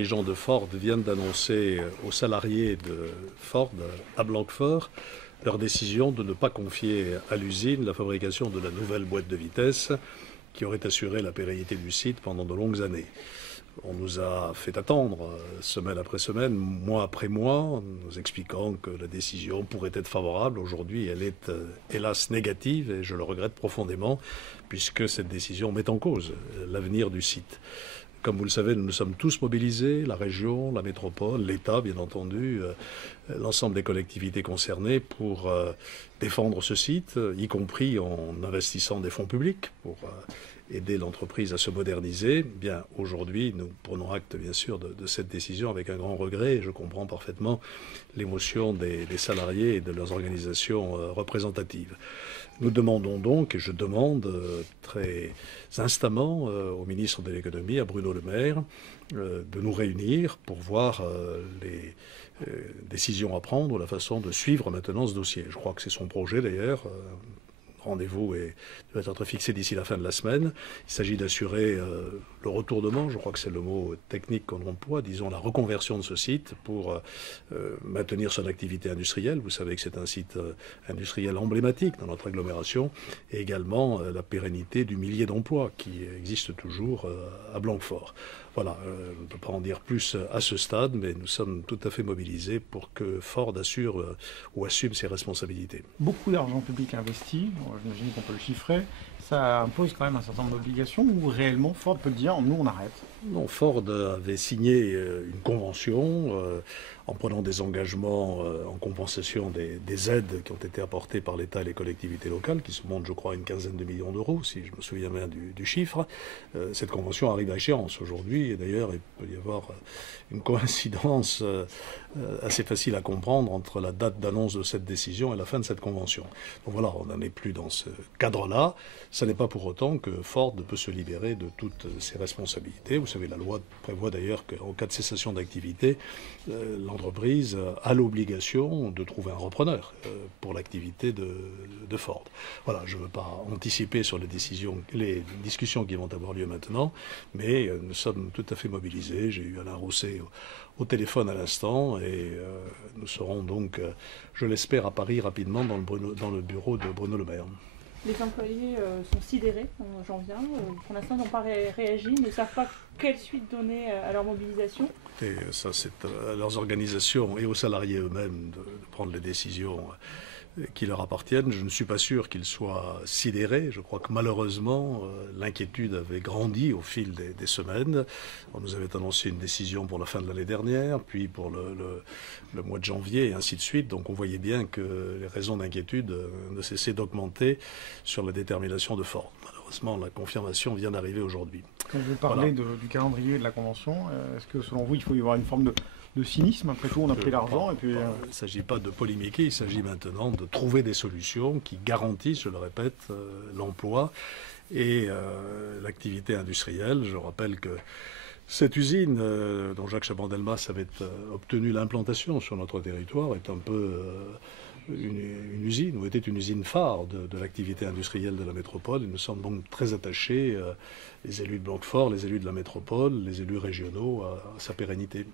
Les gens de Ford viennent d'annoncer aux salariés de Ford à Blanquefort leur décision de ne pas confier à l'usine la fabrication de la nouvelle boîte de vitesse qui aurait assuré la pérennité du site pendant de longues années. On nous a fait attendre semaine après semaine, mois après mois, nous expliquant que la décision pourrait être favorable. Aujourd'hui, elle est hélas négative et je le regrette profondément puisque cette décision met en cause l'avenir du site. Comme vous le savez, nous nous sommes tous mobilisés, la région, la métropole, l'État, bien entendu, l'ensemble des collectivités concernées pour défendre ce site, y compris en investissant des fonds publics pour aider l'entreprise à se moderniser. Bien, aujourd'hui, nous prenons acte, bien sûr, de cette décision avec un grand regret et je comprends parfaitement l'émotion des salariés et de leurs organisations représentatives. Nous demandons donc, et je demande très instamment au ministre de l'économie, à Bruno Le Maire, de nous réunir pour voir les décisions à prendre, la façon de suivre maintenant ce dossier. Je crois que c'est son projet d'ailleurs. Rendez-vous doit être fixé d'ici la fin de la semaine. Il s'agit d'assurer le retournement, je crois que c'est le mot technique qu'on emploie, disons la reconversion de ce site pour maintenir son activité industrielle. Vous savez que c'est un site industriel emblématique dans notre agglomération et également la pérennité du millier d'emplois qui existe toujours à Blanquefort. Voilà, je ne peux pas en dire plus à ce stade, mais nous sommes tout à fait mobilisés pour que Ford assure ou assume ses responsabilités. Beaucoup d'argent public investi, j'imagine qu'on peut le chiffrer, ça impose quand même un certain nombre d'obligations où réellement Ford peut dire nous on arrête. Non, Ford avait signé une convention en prenant des engagements en compensation des aides qui ont été apportées par l'État et les collectivités locales, qui se montent, je crois, à une quinzaine de millions d'euros, si je me souviens bien du chiffre. Cette convention arrive à échéance aujourd'hui, et d'ailleurs, il peut y avoir une coïncidence assez facile à comprendre entre la date d'annonce de cette décision et la fin de cette convention. Donc voilà, on n'en est plus dans ce cadre-là. Ça n'est pas pour autant que Ford peut se libérer de toutes ses responsabilités. Vous savez, la loi prévoit d'ailleurs qu'en cas de cessation d'activité, l'entreprise a l'obligation de trouver un repreneur pour l'activité de Ford. Voilà, je ne veux pas anticiper sur les discussions qui vont avoir lieu maintenant, mais nous sommes tout à fait mobilisés. J'ai eu Alain Rousset au téléphone à l'instant et nous serons donc, je l'espère, à Paris rapidement dans le bureau de Bruno Le Maire. Les employés sont sidérés, j'en viens. Pour l'instant, ils n'ont pas réagi, ne savent pas quelle suite donner à leur mobilisation. Et ça, c'est à leurs organisations et aux salariés eux-mêmes de prendre les décisions qui leur appartiennent. Je ne suis pas sûr qu'ils soient sidérés. Je crois que malheureusement, l'inquiétude avait grandi au fil des semaines. On nous avait annoncé une décision pour la fin de l'année dernière, puis pour le mois de janvier, et ainsi de suite. Donc on voyait bien que les raisons d'inquiétude ne cessaient d'augmenter sur la détermination de Ford. Malheureusement, la confirmation vient d'arriver aujourd'hui. Quand vous parlez du calendrier de la Convention, est-ce que selon vous, il faut y avoir une forme de cynisme? Après tout, on a pris l'argent et puis... Il ne s'agit pas de polémiquer, il s'agit maintenant de trouver des solutions qui garantissent, je le répète, l'emploi et l'activité industrielle. Je rappelle que cette usine, dont Jacques Chaban-Delmas avait obtenu l'implantation sur notre territoire, est un peu une usine, ou était une usine phare de l'activité industrielle de la métropole. Et nous sommes donc très attachés, les élus de Blanquefort, les élus de la métropole, les élus régionaux, à sa pérennité.